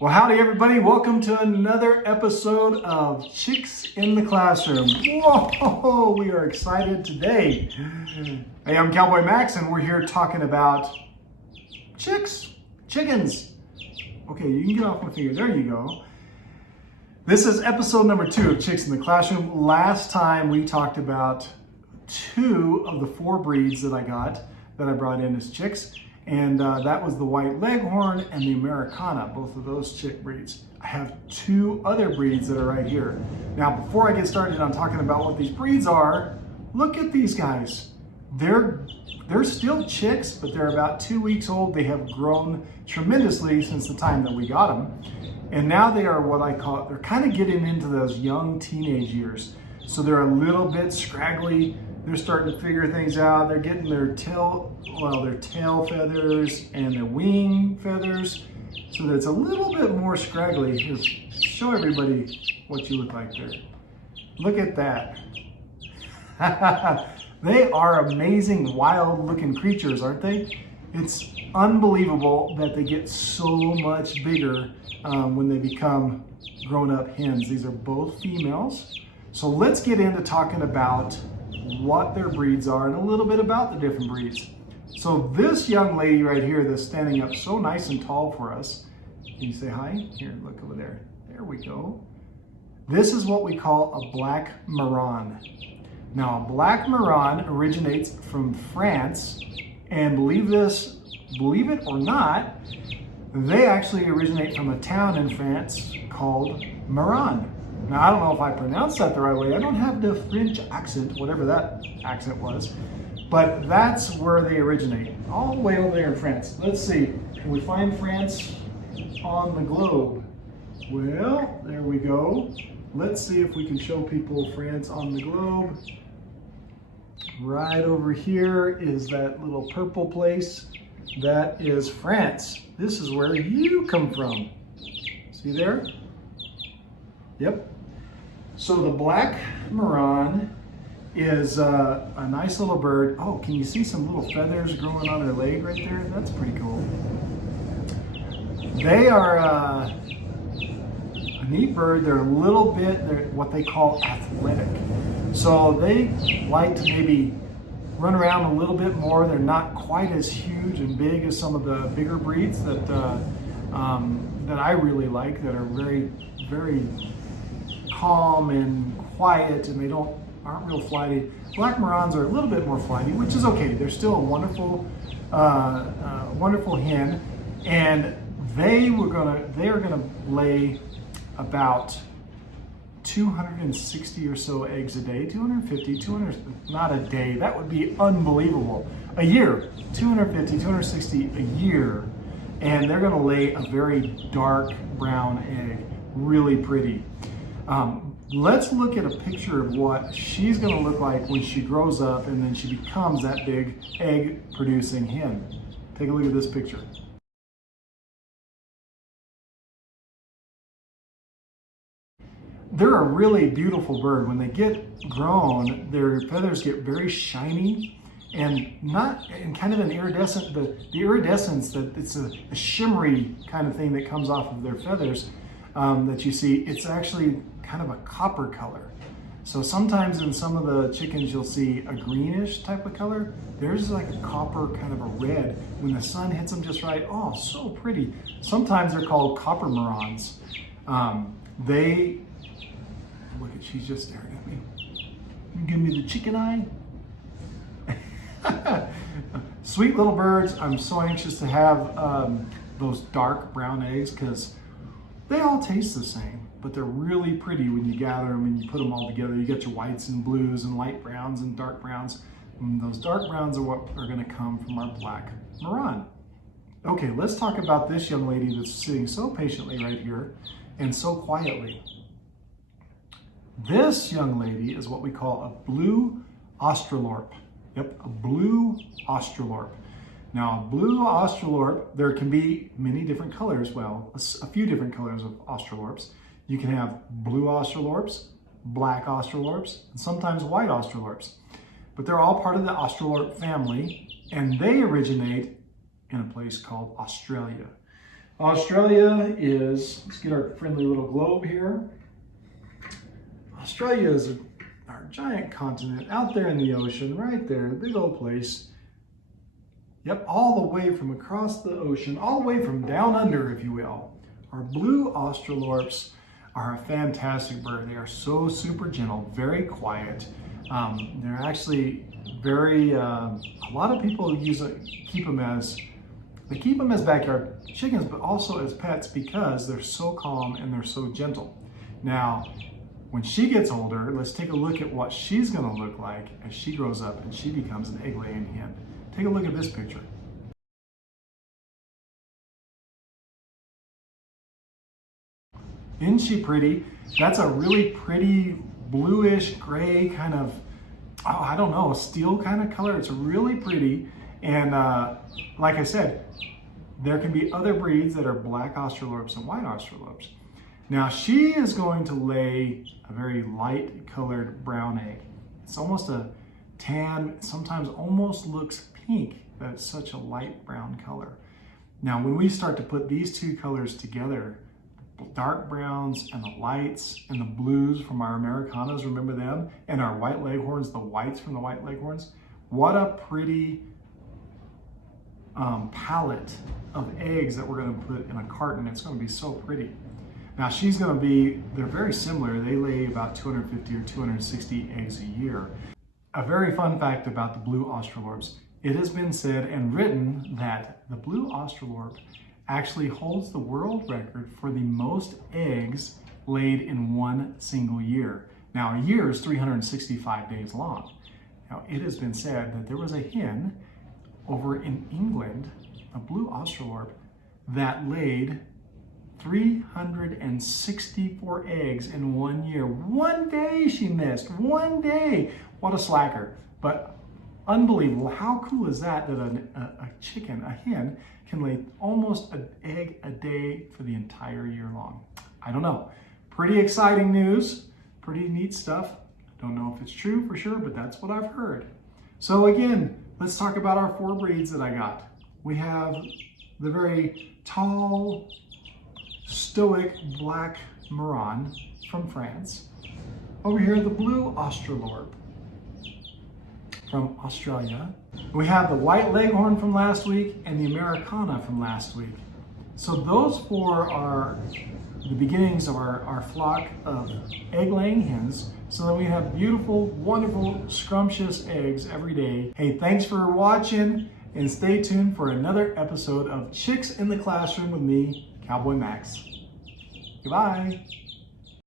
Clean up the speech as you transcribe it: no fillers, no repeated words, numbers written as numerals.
Well, howdy everybody. Welcome to another episode of Chicks in the Classroom. Whoa, we are excited today. Hey, I'm Cowboy Max and we're here talking about chickens. Okay, you can get off my finger. There you go. This is episode number 2 of Chicks in the Classroom. Last time we talked about 2 of the 4 breeds that I brought in as chicks. And that was the white leghorn and the Americana, both of those chick breeds. I have 2 other breeds that are right here. Now, before I get started on talking about what these breeds are, look at these guys. They're still chicks, but they're about 2 weeks old. They have grown tremendously since the time that we got them. And now they are what I call, they're kind of getting into those young teenage years. So they're a little bit scraggly. They're starting to figure things out. They're getting their tail feathers and their wing feathers, so that it's a little bit more scraggly. Here, show everybody what you look like there. Look at that. They are amazing, wild-looking creatures, aren't they? It's unbelievable that they get so much bigger when they become grown-up hens. These are both females. So let's get into talking about what their breeds are and a little bit about the different breeds. So this young lady right here that's standing up so nice and tall for us, can you say hi? Here, look over there. There we go. This is what we call a black Maran. Now, a black Maran originates from France, and believe it or not, they actually originate from a town in France called Maran. Now, I don't know if I pronounced that the right way. I don't have the French accent, whatever that accent was, but that's where they originate, all the way over there in France. Let's see, can we find France on the globe? Well, there we go. Let's see if we can show people France on the globe. Right over here is that little purple place. That is France. This is where you come from. See there? Yep. So the black Maran is a nice little bird. Oh, can you see some little feathers growing on her leg right there? That's pretty cool. They are a neat bird. They're a little bit, they're what they call athletic. So they like to maybe run around a little bit more. They're not quite as huge and big as some of the bigger breeds that I really like, that are very, very calm and quiet, and they aren't real flighty. Black Marans are a little bit more flighty, which is okay. They're still a wonderful, wonderful hen, and they are gonna lay about 260 or so eggs a day, 250, 200, not a day. That would be unbelievable. A year, 250, 260 a year, and they're gonna lay a very dark brown egg, really pretty. Let's look at a picture of what she's going to look like when she grows up and then she becomes that big egg-producing hen. Take a look at this picture. They're a really beautiful bird. When they get grown, their feathers get very shiny and kind of an iridescent, the iridescence, that it's a shimmery kind of thing that comes off of their feathers. That you see, it's actually kind of a copper color. So sometimes in some of the chickens you'll see a greenish type of color. Theirs is like a copper, kind of a red. When the sun hits them just right, oh, so pretty. Sometimes they're called copper Marans. Look at, she's just staring at me. Give me the chicken eye. Sweet little birds. I'm so anxious to have those dark brown eggs, because they all taste the same, but they're really pretty when you gather them and you put them all together. You get your whites and blues and light browns and dark browns. And those dark browns are what are going to come from our black Maran. Okay, let's talk about this young lady that's sitting so patiently right here and so quietly. This young lady is what we call a blue Australorp. Yep, a blue Australorp. Now, blue Australorp, there can be many different colors. Well, a few different colors of Australorps. You can have blue Australorps, black Australorps, and sometimes white Australorps. But they're all part of the Australorp family, and they originate in a place called Australia. Australia is, let's get our friendly little globe here. Australia is our giant continent out there in the ocean, right there, the big old place. Yep, all the way from across the ocean, all the way from down under, if you will. Our blue Australorps are a fantastic bird. They are so super gentle, very quiet. They're actually very, a lot of people keep them as backyard chickens, but also as pets because they're so calm and they're so gentle. Now, when she gets older, let's take a look at what she's gonna look like as she grows up and she becomes an egg-laying hen. Take a look at this picture. Isn't she pretty? That's a really pretty bluish gray kind of, oh, I don't know, steel kind of color. It's really pretty. And like I said, there can be other breeds that are black Australorps and white Australorps. Now she is going to lay a very light colored brown egg. It's almost a tan, sometimes almost looks pink, but it's such a light brown color. Now when we start to put these two colors together, the dark browns and the lights and the blues from our Americanas, remember them? And our white leghorns, the whites from the white leghorns. What a pretty palette of eggs that we're going to put in a carton. It's going to be so pretty. Now she's going to be, they're very similar. They lay about 250 or 260 eggs a year. A very fun fact about the blue Australorps, it has been said and written that the blue Australorp actually holds the world record for the most eggs laid in one single year. Now a year is 365 days long. Now it has been said that there was a hen over in England, a blue Australorp, that laid 364 eggs in 1 year. One day she missed, one day. What a slacker, but unbelievable. How cool is that, that a chicken, a hen, can lay almost an egg a day for the entire year long? I don't know. Pretty exciting news, pretty neat stuff. Don't know if it's true for sure, but that's what I've heard. So again, let's talk about our 4 breeds that I got. We have the very tall, stoic black Maran from France. Over here, the blue Australorp from Australia. We have the white leghorn from last week and the Americana from last week. So those 4 are the beginnings of our flock of egg-laying hens, so that we have beautiful, wonderful, scrumptious eggs every day. Hey, thanks for watching, and stay tuned for another episode of Chicks in the Classroom with me, Cowboy Max. Goodbye.